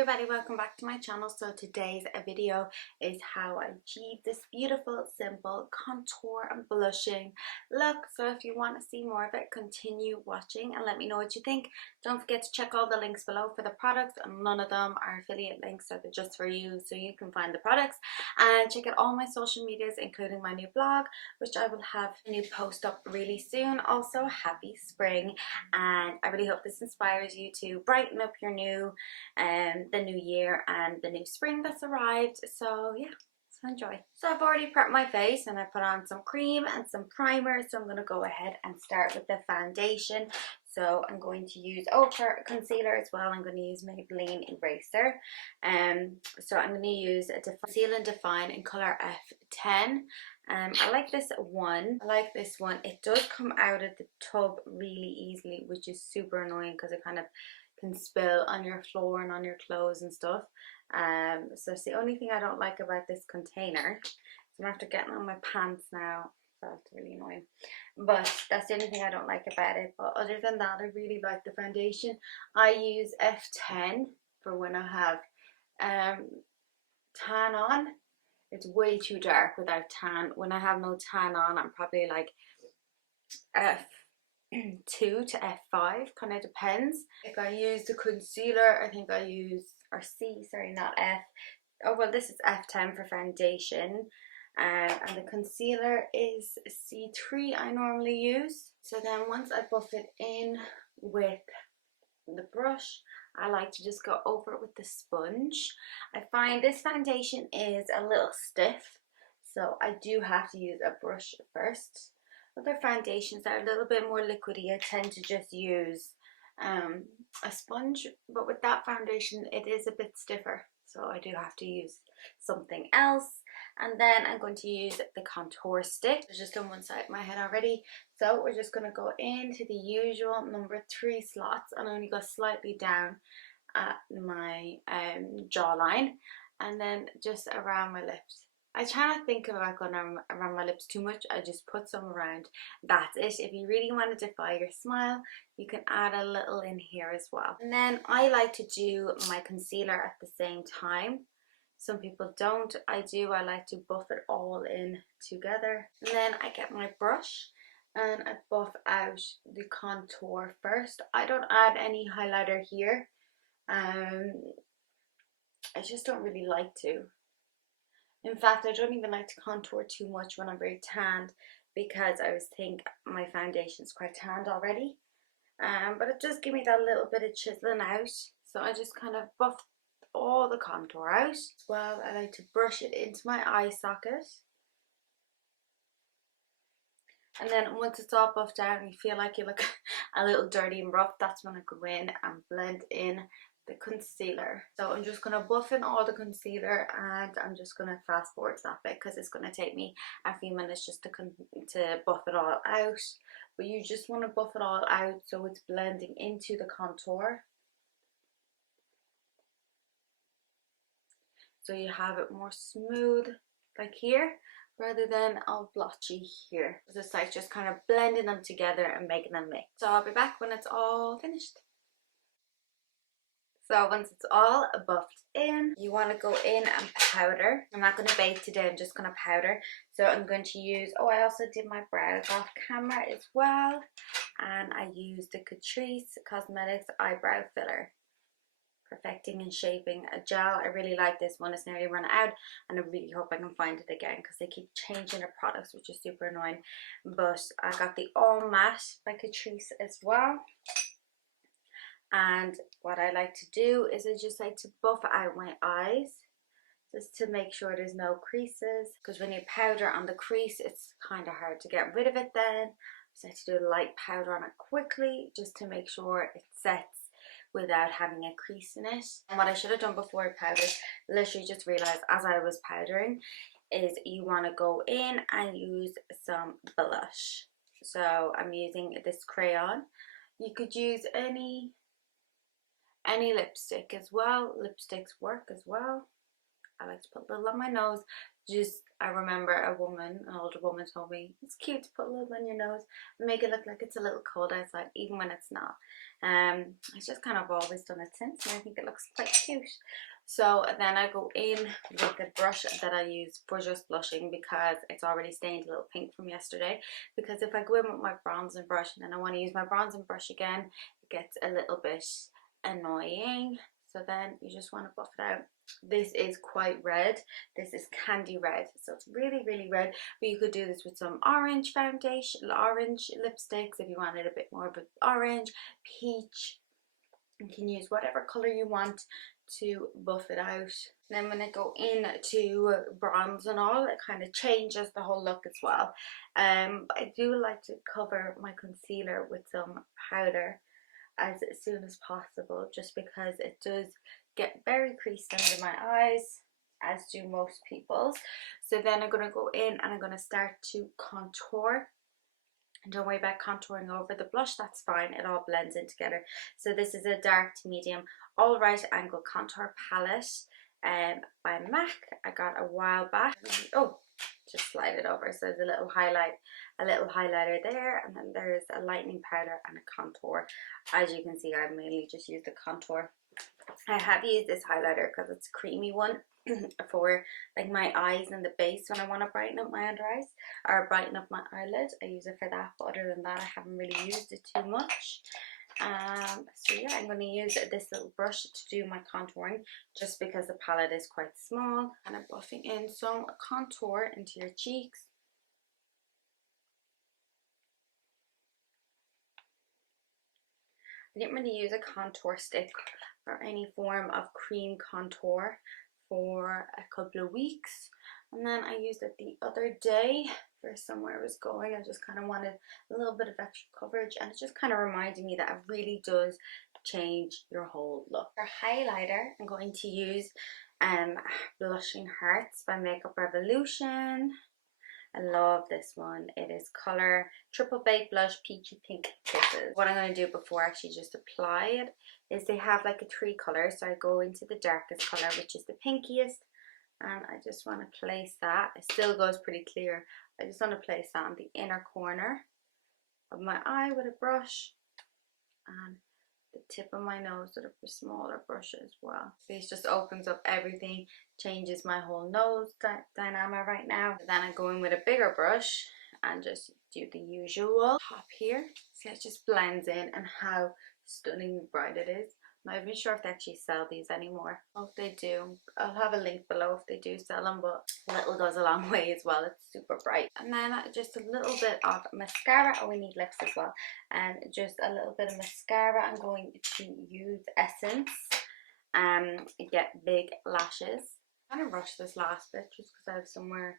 everybody, welcome back to my channel. So today's video is how I achieve this beautiful, simple contour and blushing look. So if you want to see more of it, continue watching and let me know what you think. Don't forget to check all the links below for the products, and none of them are affiliate links, so they're just for you so you can find the products. And check out all my social medias, including my new blog, which I will have a new post up really soon. Also, happy spring, and I really hope this inspires you to brighten up your the new year and the new spring that's arrived. So yeah, so enjoy. So I've already prepped my face and I put on some cream and some primer, so I'm going to go ahead and start with the foundation. So I'm going to use, for concealer as well, I'm going to use Maybelline Eraser. So I'm going to use a Conceal and Define in colour F10. I like this one. It does come out of the tub really easily, which is super annoying because it kind of can spill on your floor and on your clothes and stuff. So it's the only thing I don't like about this container. So I'm after getting on my pants now. So that's really annoying. But that's the only thing I don't like about it. But other than that, I really like the foundation. I use F10 for when I have tan on. It's way too dark without tan. When I have no tan on, I'm probably like F2 to F5, kind of depends. If I use the concealer, I think I use, or C, sorry, not F. Oh well, this is F10 for foundation. And the concealer is C3 I normally use. So then once I buff it in with the brush, I like to just go over it with the sponge. I find this foundation is a little stiff, so I do have to use a brush first. Other foundations that are a little bit more liquidy, I tend to just use a sponge, but with that foundation it is a bit stiffer, so I do have to use something else. And then I'm going to use the contour stick. It's just on one side of my head already, so we're just going to go into the usual number 3 slots and only go slightly down at my jawline, and then just around my lips. I try not to think about going around my lips too much. I just put some around. That's it. If you really want to defy your smile, you can add a little in here as well. And then I like to do my concealer at the same time. Some people don't. I do. I like to buff it all in together. And then I get my brush and I buff out the contour first. I don't add any highlighter here. I just don't really like to. In fact, I don't even like to contour too much when I'm very tanned, because I always think my foundation is quite tanned already. But it does give me that little bit of chiseling out, so I just kind of buff all the contour out. As well, I like to brush it into my eye socket. And then once it's all buffed out and you feel like you look a little dirty and rough, that's when I go in and blend in the concealer. So I'm just going to buff in all the concealer, and I'm just going to fast forward that bit because it's going to take me a few minutes just to buff it all out. But you just want to buff it all out so it's blending into the contour, so you have it more smooth like here, rather than all blotchy here. It's like just kind of blending them together and making them mix. So I'll be back when it's all finished. So once it's all buffed in, you want to go in and powder. I'm not going to bake today, I'm just going to powder. So I'm going to use, I also did my brows off camera as well. And I used the Catrice Cosmetics Eyebrow Filler. Perfecting and Shaping a gel. I really like this one. It's nearly run out, and I really hope I can find it again because they keep changing their products, which is super annoying. But I got the All Matte by Catrice as well. And what I like to do is I just like to buff out my eyes, just to make sure there's no creases, because when you powder on the crease it's kind of hard to get rid of it then. So I like to do a light powder on it quickly just to make sure it sets without having a crease in it. And what I should have done before I powdered, literally just realized as I was powdering, is you want to go in and use some blush. So I'm using this crayon. You could use any lipstick as well. Lipsticks work as well. I like to put a little on my nose. Just, I remember an older woman told me, it's cute to put a little on your nose and make it look like it's a little cold outside, even when it's not. It's just kind of always done it since, and I think it looks quite cute. So then I go in with a brush that I use for just blushing, because it's already stained a little pink from yesterday. Because if I go in with my bronzing brush and then I want to use my bronzing brush again, it gets a little bit annoying. So then you just want to buff it out. This is quite red. This is candy red, so it's really, really red. But you could do this with some orange foundation, orange lipsticks if you wanted a bit more of an orange, peach. You can use whatever color you want to buff it out. Then when I go in to bronze and all, it kind of changes the whole look as well. But I do like to cover my concealer with some powder as soon as possible, just because it does get very creased under my eyes, as do most people's. So then I'm going to go in and I'm going to start to contour. And don't worry about contouring over the blush, that's fine, it all blends in together. So this is a dark to medium all right angle contour palette by MAC. I got a while back. Oh, just slide it over, so there's a little highlighter there, and then there's a lightening powder and a contour. As you can see, I mainly just used the contour. I have used this highlighter because it's a creamy one for like my eyes and the base when I want to brighten up my under eyes or brighten up my eyelid. I use it for that, but other than that I haven't really used it too much. So yeah, I'm going to use this little brush to do my contouring, just because the palette is quite small. And I'm buffing in some contour into your cheeks. I didn't really use a contour stick or any form of cream contour for a couple of weeks, and then I used it the other day for somewhere I was going. I just kind of wanted a little bit of extra coverage, and it just kind of reminded me that it really does change your whole look. For highlighter, I'm going to use Blushing Hearts by Makeup Revolution. I love this one. It is color Triple Baked Blush Peachy Pink Kisses. What I'm going to do before I actually just apply it is they have like a 3 colors. So I go into the darkest color, which is the pinkiest, and I just want to place that. It still goes pretty clear. I just want to place that on the inner corner of my eye with a brush, and the tip of my nose with a smaller brush as well. This just opens up everything, changes my whole nose dynamic right now. Then I go in with a bigger brush and just do the usual top here. See, it just blends in, and how stunningly bright it is. I'm not even sure if they actually sell these anymore. Oh, if they do, I'll have a link below if they do sell them, but a little goes a long way as well. It's super bright. And then just a little bit of mascara. Oh, we need lips as well. And just a little bit of mascara. I'm going to use Essence get big lashes. I'm gonna rush this last bit just because I have somewhere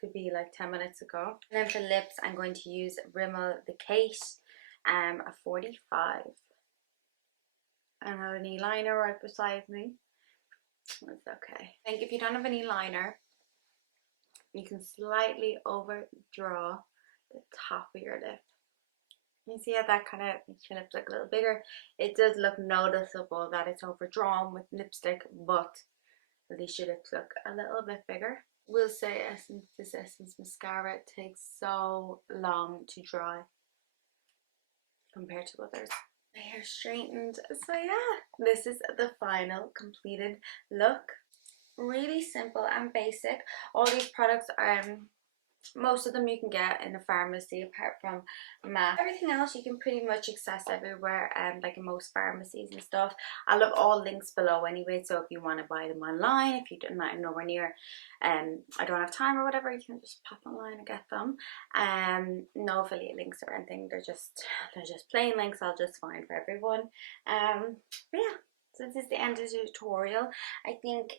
could be like 10 minutes ago. And then for lips, I'm going to use Rimmel the Kate a 45. I don't have any liner right beside me. It's okay. I think if you don't have any liner, you can slightly overdraw the top of your lip. You see how that kind of makes your lips look a little bigger. It does look noticeable that it's overdrawn with lipstick, but at least your lips look a little bit bigger. Will say this Essence mascara takes so long to dry compared to others. My hair straightened, so yeah, this is the final completed look. Really simple and basic. All these products are most of them you can get in a pharmacy, apart from MAC. Everything else you can pretty much access everywhere, like in most pharmacies and stuff. I'll have all links below anyway, so if you want to buy them online, if you don't know nowhere near I don't have time or whatever, you can just pop online and get them. No affiliate links or anything, they're just plain links I'll just find for everyone. But yeah, so this is the end of the tutorial. I think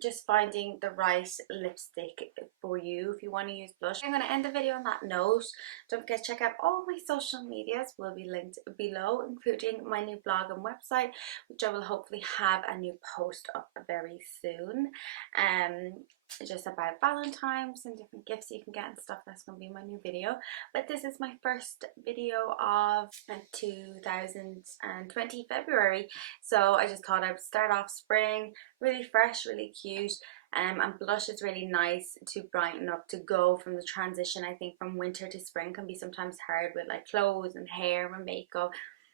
just finding the right lipstick for you if you want to use blush. I'm going to end the video on that note. Don't forget to check out all my social medias, will be linked below, including my new blog and website, which I will hopefully have a new post up very soon. Just about Valentine's and different gifts you can get and stuff. That's going to be my new video, but this is my first video of 2020 February, so So I just thought I would start off spring really fresh, really cute. And blush is really nice to brighten up, to go from the transition. I think from winter to spring can be sometimes hard with like clothes and hair and makeup,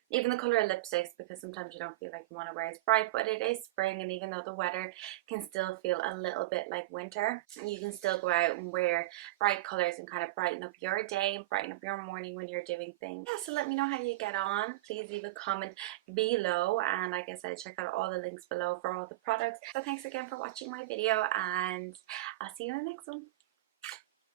even the color of lipsticks, because sometimes you don't feel like you want to wear as bright. But it is spring, and even though the weather can still feel a little bit like winter, you can still go out and wear bright colors and kind of brighten up your day and brighten up your morning when you're doing things. Yeah, so let me know how you get on. Please leave a comment below, and like I said, check out all the links below for all the products. So thanks again for watching my video, and I'll see you in the next one.